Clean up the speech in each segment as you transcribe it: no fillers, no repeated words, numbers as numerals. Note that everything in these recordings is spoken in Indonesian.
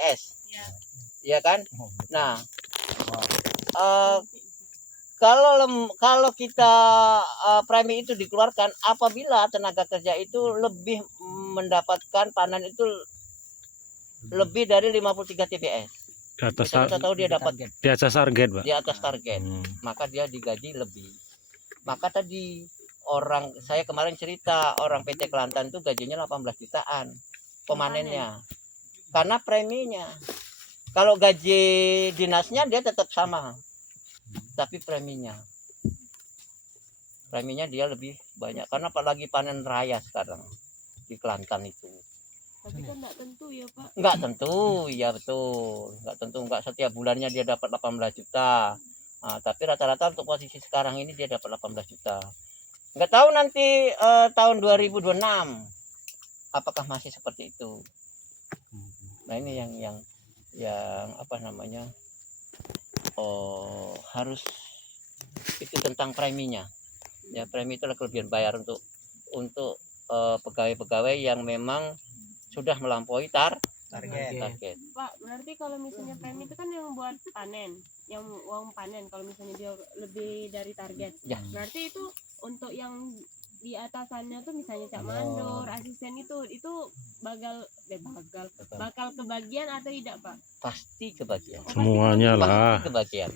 TPS. Ya. Iya kan? Nah, kalau kita premi itu dikeluarkan apabila tenaga kerja itu lebih mendapatkan panen itu lebih dari 53 TPS. Di atas Kita tahu dia dapat di atas target, Pak. di atas target, maka dia digaji lebih. Maka tadi saya kemarin cerita orang PT Kelantan itu gajinya 18 jutaan pemanennya karena preminya. Kalau gaji dinasnya dia tetap sama, tapi preminya dia lebih banyak karena apalagi panen raya sekarang di Kelantan itu. Tapi kan nggak tentu ya Pak. Nggak tentu, ya betul. Nggak tentu, nggak setiap bulannya dia dapat 18 juta. Nah, tapi rata-rata untuk posisi sekarang ini dia dapat 18 juta. Nggak tahu nanti tahun 2026 apakah masih seperti itu. Nah ini yang apa namanya harus itu tentang preminya. Ya premi itu adalah kelebihan bayar untuk pegawai-pegawai yang memang sudah melampaui target. Pak, berarti kalau misalnya premi itu kan yang buat panen, yang uang panen. Kalau misalnya dia lebih dari target, Ya. Berarti itu untuk yang di atasannya tuh misalnya cak mandor, asisten itu bakal kebagian atau tidak Pak? Pasti kebagian. Semuanya lah. Pasti kebagian.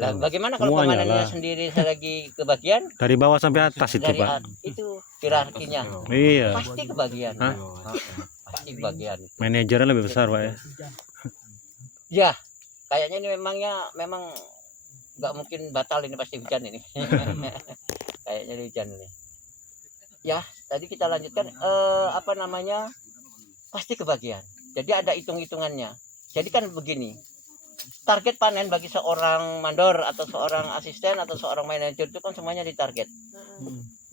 Lah bagaimana kalau Semuanya komandannya lah. sendiri lagi kebagian? Dari bawah sampai atas itu, Dari Pak. itu hierarkinya. Iya. Pasti kebagian. Hah? Pasti kebagian. Manajernya lebih besar, Pak ya. Ya, kayaknya ini memang nggak mungkin batal ini, pasti hujan ini. Kayaknya hujan ini. Ya, tadi kita lanjutkan apa namanya? Pasti kebagian. Jadi ada hitung-hitungannya. Jadi kan begini. Target panen bagi seorang mandor atau seorang asisten atau seorang manajer itu kan semuanya ditarget.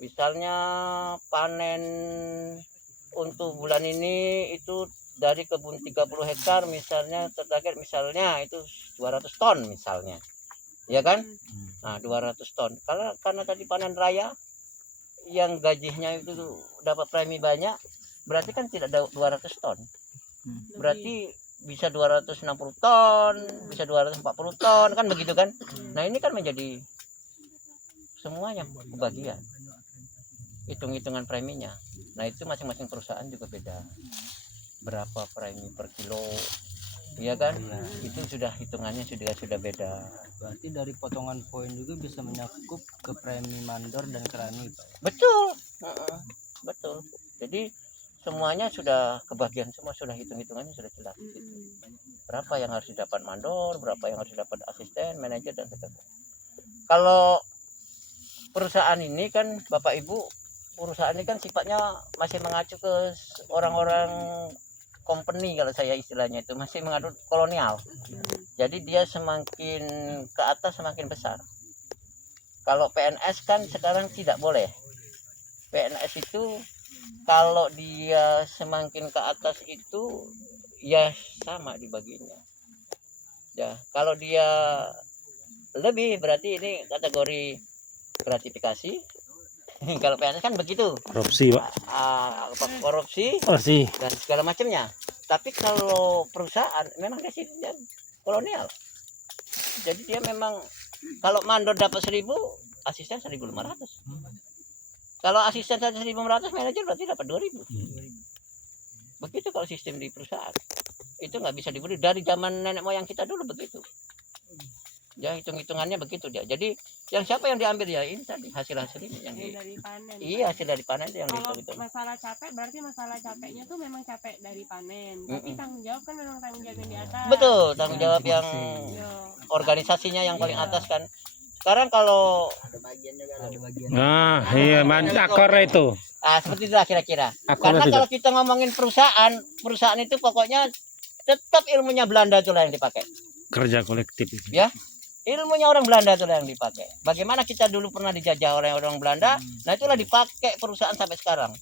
Misalnya panen untuk bulan ini itu dari kebun 30 hektar misalnya tertarget misalnya itu 200 ton misalnya. Ya kan? Nah, 200 ton. Karena tadi panen raya yang gajinya itu dapat premi banyak, berarti kan tidak ada 200 ton. Berarti bisa 260 ton, bisa 240 ton, kan begitu kan? Nah, ini kan menjadi semuanya kebagian. Hitung-hitungan preminya. Nah, itu masing-masing perusahaan juga beda. Berapa premi per kilo? Iya kan? Itu sudah hitungannya sudah beda. Berarti dari potongan poin juga bisa menyakup ke premi mandor dan kerani, Pak. Betul. Betul. Jadi semuanya sudah kebagian, semua sudah hitung-hitungannya sudah jelas. Berapa yang harus didapat mandor, berapa yang harus didapat asisten, manajer dan sebagainya. Kalau perusahaan ini kan Bapak Ibu, perusahaan ini kan sifatnya masih mengacu ke orang-orang company, kalau saya istilahnya itu masih mengacu kolonial. Jadi dia semakin ke atas semakin besar. Kalau PNS kan sekarang tidak boleh. PNS itu kalau dia semakin ke atas itu ya sama dibaginya. Ya, kalau dia lebih berarti ini kategori gratifikasi. Kalau PNS kan begitu. Korupsi, Pak. Korupsi dan segala macamnya. Tapi kalau perusahaan memang dia sistem kolonial. Jadi dia memang kalau mandor dapat 1.000, asisten 1.500. Kalau asisten saja 1.500, manajer berarti dapat 2.000. Begitu kalau sistem di perusahaan. Itu nggak bisa dibeli dari zaman nenek moyang kita dulu begitu. Ya hitung-hitungannya begitu dia. Jadi yang siapa yang diambil ya ini tadi hasil-hasil ini yang dari panen. Iya, hasil dari panen itu yang Kalau dihitung. masalah capek berarti masalah capeknya tuh memang capek dari panen. Tapi tanggung jawab kan memang tanggung jawab yang di atas. Betul, tanggung jawab yang organisasinya yang paling atas kan. Sekarang kalau Ada bagian. Nah, iya akor itu. seperti itulah kira-kira. Akornya Karena sudah. kalau kita ngomongin perusahaan itu pokoknya tetap ilmunya Belanda itulah yang dipakai. Kerja kolektif itu. Ya. Ilmunya orang Belanda itulah yang dipakai. Bagaimana kita dulu pernah dijajah oleh orang Belanda, nah itulah dipakai perusahaan sampai sekarang.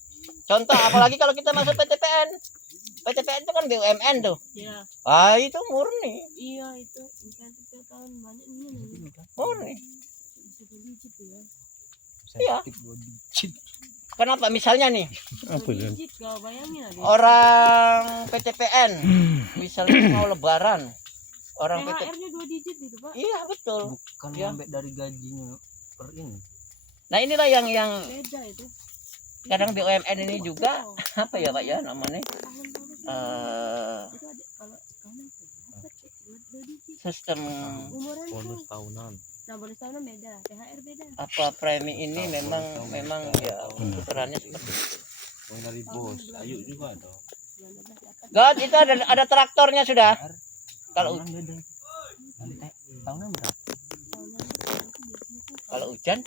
Contoh apalagi kalau kita masuk PTPN. PTPN itu kan BUMN tuh. Iya. Ah, itu murni. Iya itu. Insentif tiap tahun banyak ini. Murni. Bisa digit ya. Iya. Kenapa? Misalnya nih, Apa itu? digit kau bayangin aja. orang PTPN, misalnya mau lebaran, orang PT, THR-nya 2 digit itu, Pak. iya betul. Bukan Ya. sampai dari gajinya per ini. Nah inilah yang Beda itu. kadang BUMN ini juga apa ya Pak ya namanya Tahun-tahun itu eh, ada kalau kamu dua digit. sistem Umuran tuh. tahunan. Nah, bonus tahunan beda, THR beda. apa premi ini memang ya ukurannya seperti itu. Mulai dari bos, ayo juga dong. 19 dapat. God itu ada traktornya sudah. Kalau Tahunan beda. Nanti tahunan berapa? Tahunan itu biasanya tuh kalau hujan